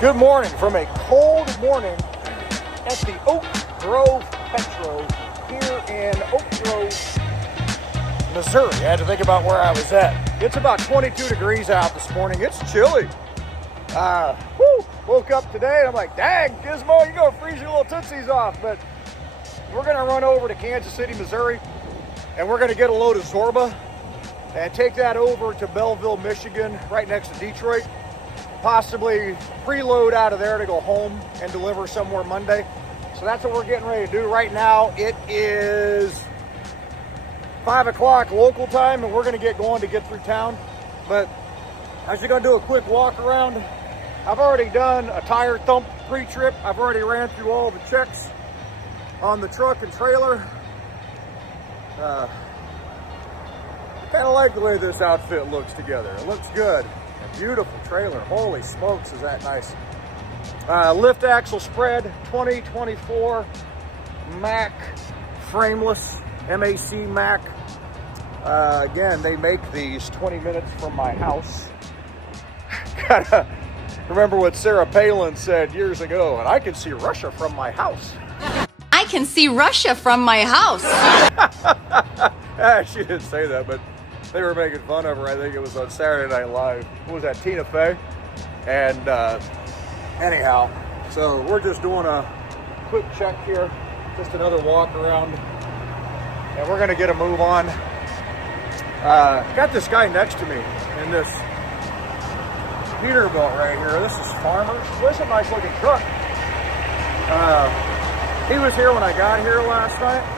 Good morning from a cold morning at the Oak Grove Petro here in Oak Grove, Missouri. I had to think about where I was at. It's about 22 degrees out this morning. It's chilly. Woke up today and I'm like, dang, Gizmo, you're going to freeze your little tootsies off. But we're going to run over to Kansas City, Missouri, and we're going to get a load of Zorba and take that over to Belleville, Michigan, right next to Detroit. Possibly preload out of there to go home and deliver somewhere Monday. So that's what we're getting ready to do right now. It is 5 o'clock local time and we're going to get going to get through town. But I was just going to do a quick walk around. I've already done a tire thump pre-trip. I've already ran through all the checks on the truck and trailer. I kind of like the way this outfit looks together. It looks good. A beautiful trailer. Holy smokes, is that nice. Lift axle spread, 2024 Mac frameless, MAC Mac. Again, they make these 20 minutes from my house. Gotta remember what Sarah Palin said years ago, and I can see Russia from my house. I can see Russia from my house. She didn't say that, but they were making fun of her. I think it was on Saturday Night Live. What was that, Tina Fey? And anyhow, so we're just doing a quick check here, just another walk around, and we're gonna get a move on. Got this guy next to me in this Peterbilt right here. This is Farmers. This is a nice looking truck. He was here when I got here last night.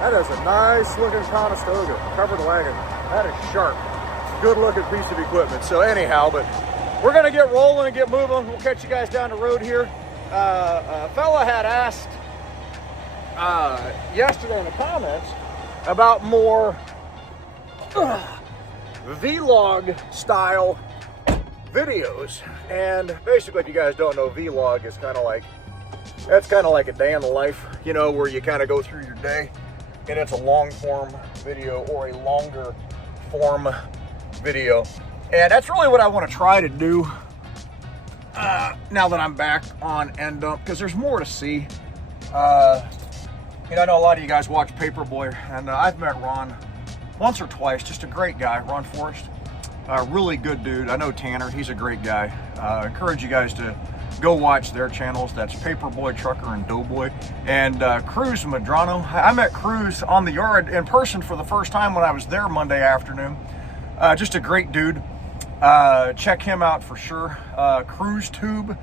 That is a nice looking Conestoga, covered wagon. That is sharp. Good looking piece of equipment. So anyhow, but we're gonna get rolling and get moving. We'll catch you guys down the road here. A fella had asked yesterday in the comments about more vlog style videos. And basically, if you guys don't know, vlog is that's kind of like a day in the life, you know, where you kind of go through your day. And it's a long form video or a longer form video. And that's really what I want to try to do now that I'm back on End Dump, because there's more to see. I know a lot of you guys watch Paperboy, and I've met Ron once or twice. Just a great guy, Ron Forrest. Really good dude. I know Tanner, he's a great guy. Encourage you guys to go watch their channels. That's Paperboy Trucker and Doughboy. And Cruz Medrano. I met Cruz on the yard in person for the first time when I was there Monday afternoon. Just a great dude. Check him out for sure. Cruz Tube,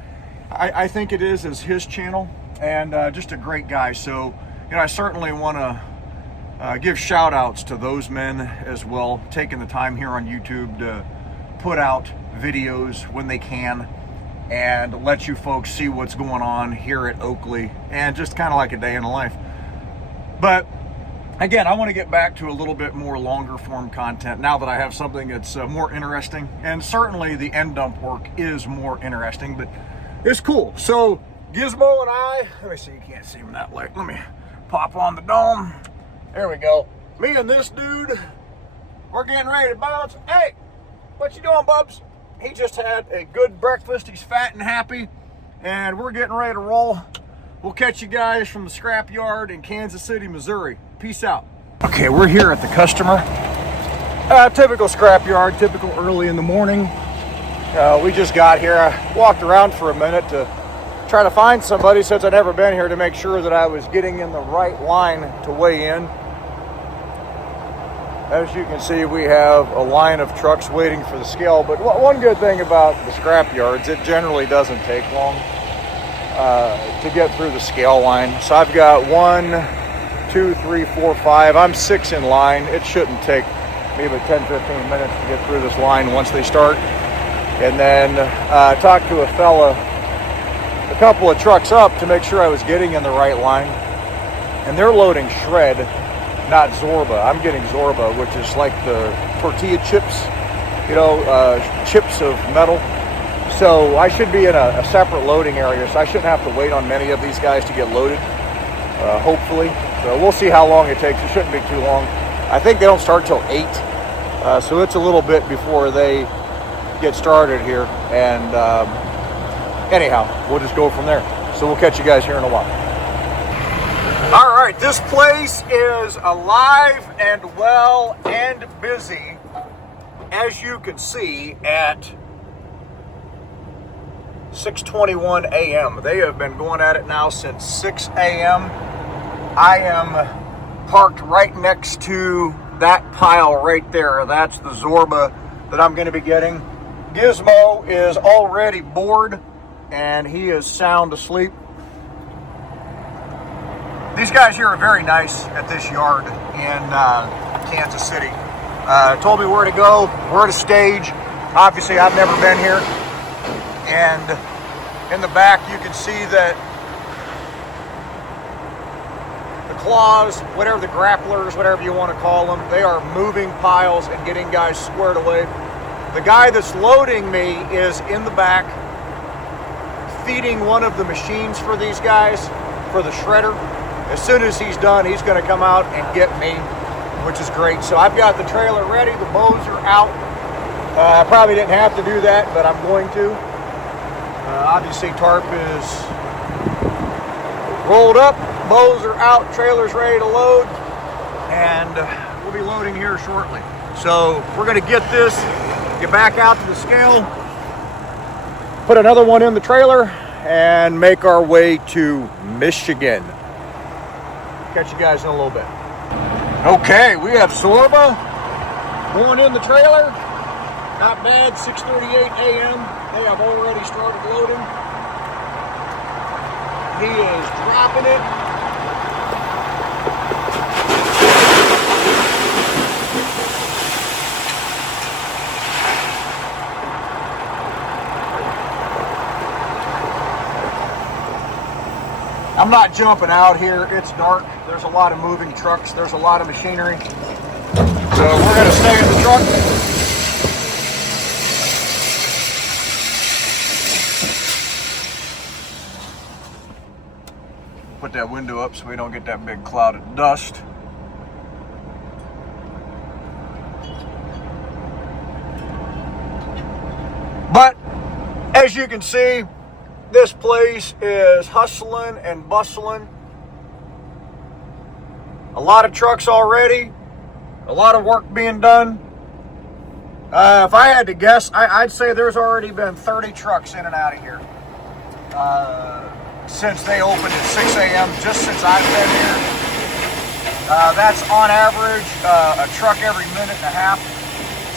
I think it is his channel. And just a great guy. So, I certainly want to give shout outs to those men as well, taking the time here on YouTube to put out videos when they can and let you folks see what's going on here at Oakley, and just kind of like a day in the life. But again, I want to get back to a little bit more longer form content now that I have something that's more interesting, and certainly the End Dump work is more interesting, but it's cool. So Gizmo and I, let me see, you can't see him that way. Let me pop on the dome. There we go. Me and this dude, we're getting ready to bounce. Hey, what you doing, Bubs? He just had a good breakfast. He's fat and happy, and we're getting ready to roll. We'll catch you guys from the scrap yard in Kansas City, Missouri. Peace out. Okay, we're here at the customer. Typical scrap yard, typical early in the morning. We just got here. I walked around for a minute to try to find somebody, since I've never been here, to make sure that I was getting in the right line to weigh in. As you can see, we have a line of trucks waiting for the scale, but one good thing about the scrap yards, it generally doesn't take long to get through the scale line. So I've got 1, 2, 3, 4, 5. I'm 6 in line. It shouldn't take maybe 10, 15 minutes to get through this line once they start. And then talk to a fella a couple of trucks up to make sure I was getting in the right line. And they're loading shred, not Zorba. I'm getting Zorba, which is like the tortilla chips, chips of metal. So I should be in a separate loading area, so I shouldn't have to wait on many of these guys to get loaded, hopefully. So we'll see how long it takes. It shouldn't be too long. I think they don't start till 8, so it's a little bit before they get started here. And anyhow, we'll just go from there. So we'll catch you guys here in a while. All right, this place is alive and well and busy, as you can see, at 6:21 a.m. They have been going at it now since 6 a.m. I am parked right next to that pile right there. That's the Zorba that I'm going to be getting. Gizmo is already bored and he is sound asleep. These guys here are very nice at this yard in Kansas City. Told me where to go, where to stage. Obviously, I've never been here. And in the back, you can see that the claws, whatever the grapplers, whatever you want to call them, they are moving piles and getting guys squared away. The guy that's loading me is in the back feeding one of the machines for these guys, for the shredder. As soon as he's done, he's going to come out and get me, which is great. So I've got the trailer ready. The bows are out. I probably didn't have to do that, but I'm going to. Obviously, tarp is rolled up. Bows are out. Trailer's ready to load. And we'll be loading here shortly. So we're going to get this, get back out to the scale, put another one in the trailer, and make our way to Michigan. Catch you guys in a little bit. Okay, we have Zorba going in the trailer. Not bad, 6:38 a.m. They have already started loading. He is dropping it. I'm not jumping out here. It's dark. There's a lot of moving trucks. There's a lot of machinery. So we're going to stay in the truck. Put that window up so we don't get that big cloud of dust. But as you can see, this place is hustling and bustling. A lot of trucks already. A lot of work being done. If I had to guess, I'd say there's already been 30 trucks in and out of here. Since they opened at 6 a.m., just since I've been here. That's on average a truck every minute and a half.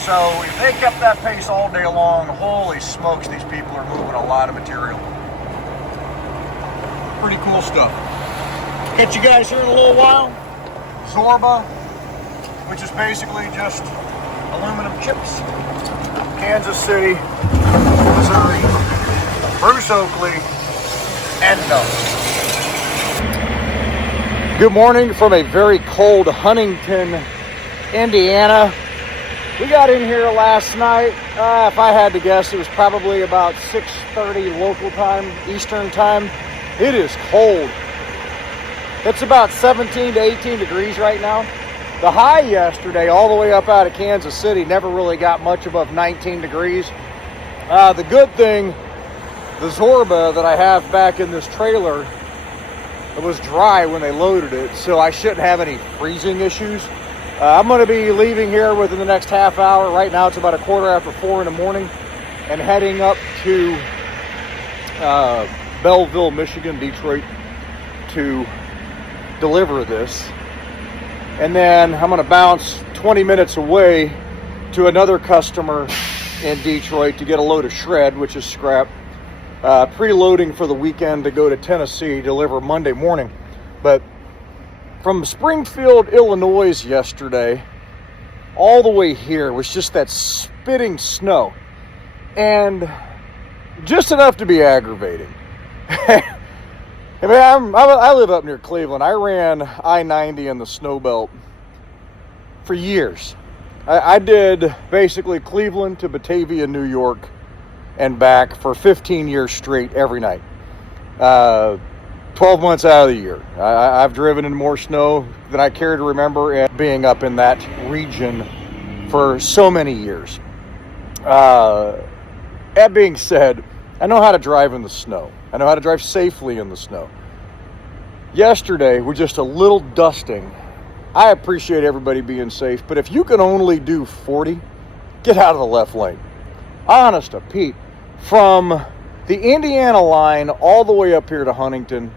So if they kept that pace all day long, holy smokes, these people are moving a lot of material. Pretty cool stuff. Catch you guys here in a little while. Zorba, which is basically just aluminum chips. Kansas City, Missouri, Bruce Oakley, and no. Good morning from a very cold Huntington, Indiana. We got in here last night. If I had to guess, it was probably about 6:30 local time, Eastern time. It is cold. It's about 17 to 18 degrees right now. The high yesterday, all the way up out of Kansas City, never really got much above 19 degrees. The good thing, the Zorba that I have back in this trailer, it was dry when they loaded it, so I shouldn't have any freezing issues. I'm going to be leaving here within the next half hour. Right now it's about 4:15 in the morning, and heading up to Belleville, Michigan, Detroit, to deliver this. And then I'm going to bounce 20 minutes away to another customer in Detroit to get a load of shred, which is scrap. Preloading for the weekend to go to Tennessee, deliver Monday morning. But from Springfield, Illinois yesterday, all the way here was just that spitting snow. And just enough to be aggravating. I mean, I live up near Cleveland. I ran I-90 in the snow belt for years. I did basically Cleveland to Batavia, New York, and back for 15 years straight every night. 12 months out of the year. I've driven in more snow than I care to remember, and being up in that region for so many years. that being said, I know how to drive in the snow. I know how to drive safely in the snow. Yesterday, with just a little dusting, I appreciate everybody being safe, but if you can only do 40, get out of the left lane. Honest to Pete, from the Indiana line all the way up here to Huntington,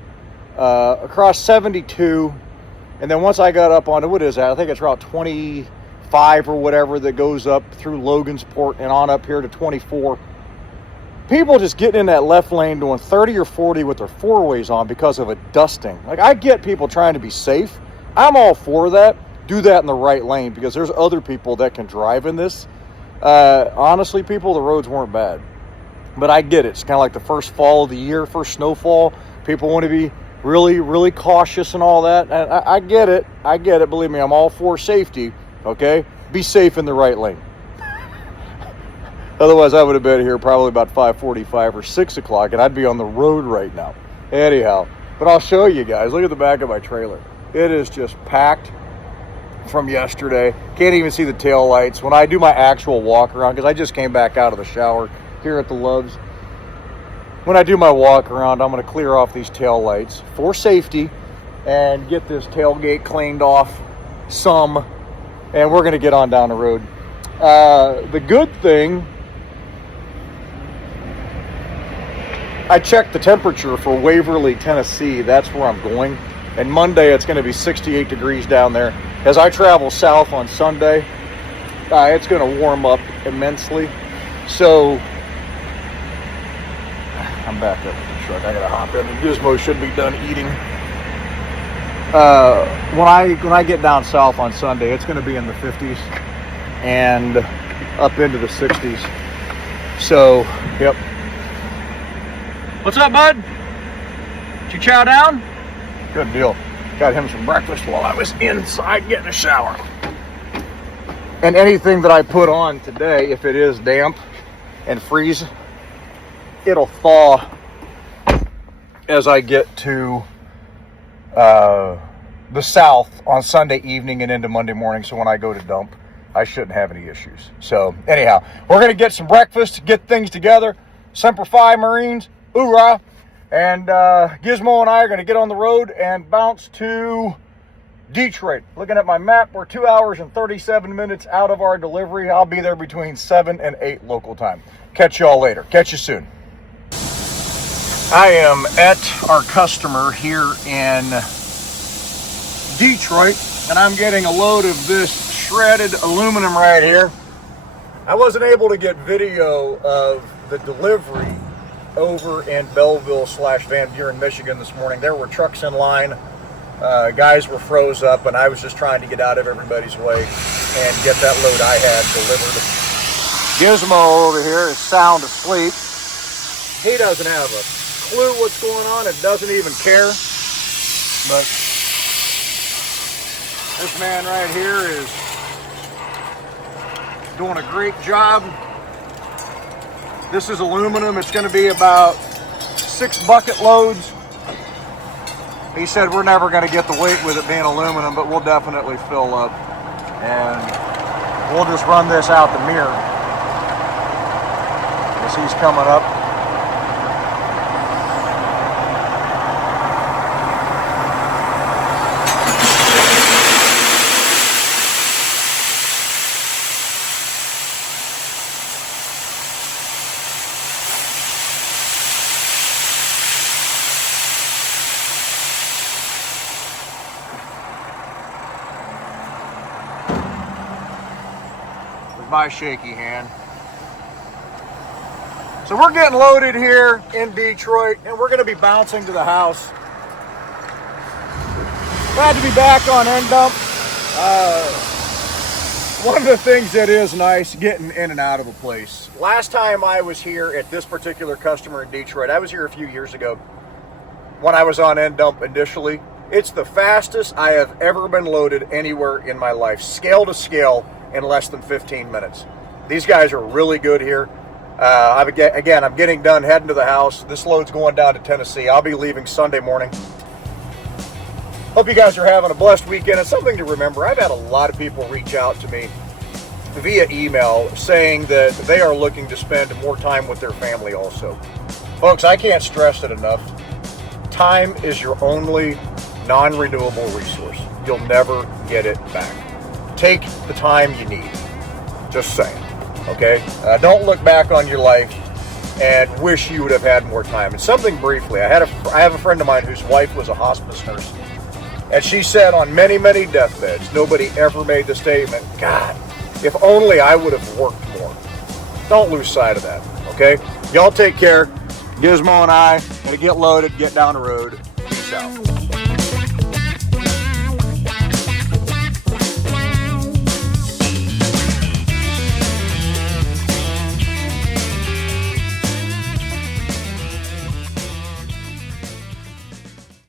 across 72, and then once I got up onto, what is that? I think it's Route 25 or whatever that goes up through Logansport and on up here to 24. People just getting in that left lane doing 30 or 40 with their four-ways on because of a dusting. Like, I get people trying to be safe. I'm all for that. Do that in the right lane because there's other people that can drive in this. Honestly, people, the roads weren't bad. But I get it. It's kind of like the first fall of the year, first snowfall. People want to be really, really cautious and all that. And I get it. I get it. Believe me, I'm all for safety. Okay? Be safe in the right lane. Otherwise, I would have been here probably about 5:45 or 6 o'clock, and I'd be on the road right now. Anyhow, but I'll show you guys. Look at the back of my trailer. It is just packed from yesterday. Can't even see the tail lights. When I do my actual walk around, because I just came back out of the shower here at the Loves. When I do my walk around, I'm going to clear off these tail lights for safety and get this tailgate cleaned off some, and we're going to get on down the road. The good thing, I checked the temperature for Waverly, Tennessee. That's where I'm going. And Monday, it's going to be 68 degrees down there. As I travel south on Sunday, it's going to warm up immensely. So, I'm back up with the truck. I got to hop in. Gizmo should be done eating. When I get down south on Sunday, it's going to be in the 50s and up into the 60s. So, yep. What's up, bud? Did you chow down? Good deal. Got him some breakfast while I was inside getting a shower. And anything that I put on today, if it is damp and freeze, it'll thaw as I get to the south on Sunday evening and into Monday morning. So when I go to dump, I shouldn't have any issues. So anyhow, we're going to get some breakfast, get things together. Semper Fi, Marines. Hoorah! And Gizmo and I are going to get on the road and bounce to Detroit. Looking at my map, we're 2 hours and 37 minutes out of our delivery. I'll be there between 7 and 8 local time. Catch y'all later. Catch you soon. I am at our customer here in Detroit, and I'm getting a load of this shredded aluminum right here. I wasn't able to get video of the delivery over in Belleville/Van Buren, Michigan this morning. There were trucks in line. Guys were froze up, and I was just trying to get out of everybody's way and get that load I had delivered. Gizmo over here is sound asleep. He doesn't have a clue what's going on and doesn't even care. But this man right here is doing a great job. This is aluminum. It's going to be about 6 bucket loads. He said we're never going to get the weight with it being aluminum, but we'll definitely fill up. And we'll just run this out the mirror as he's coming up. My shaky hand. So we're getting loaded here in Detroit, and we're going to be bouncing to the house. Glad to be back on end dump. One of the things that is nice, getting in and out of a place. Last time I was here at this particular customer in Detroit, I was here a few years ago when I was on end dump initially. It's the fastest I have ever been loaded anywhere in my life, scale to scale, in less than 15 minutes. These guys are really good here. I'm getting done heading to the house. This load's going down to Tennessee. I'll be leaving Sunday morning. Hope you guys are having a blessed weekend. It's something to remember. I've had a lot of people reach out to me via email saying that they are looking to spend more time with their family also. Folks, I can't stress it enough. Time is your only non-renewable resource. You'll never get it back. Take the time you need. Just saying. Okay? Don't look back on your life and wish you would have had more time. And something briefly, I have a friend of mine whose wife was a hospice nurse, and she said on many, many deathbeds, nobody ever made the statement, God, if only I would have worked more. Don't lose sight of that, okay? Y'all take care. Gizmo and I, gonna get loaded, get down the road. Peace out.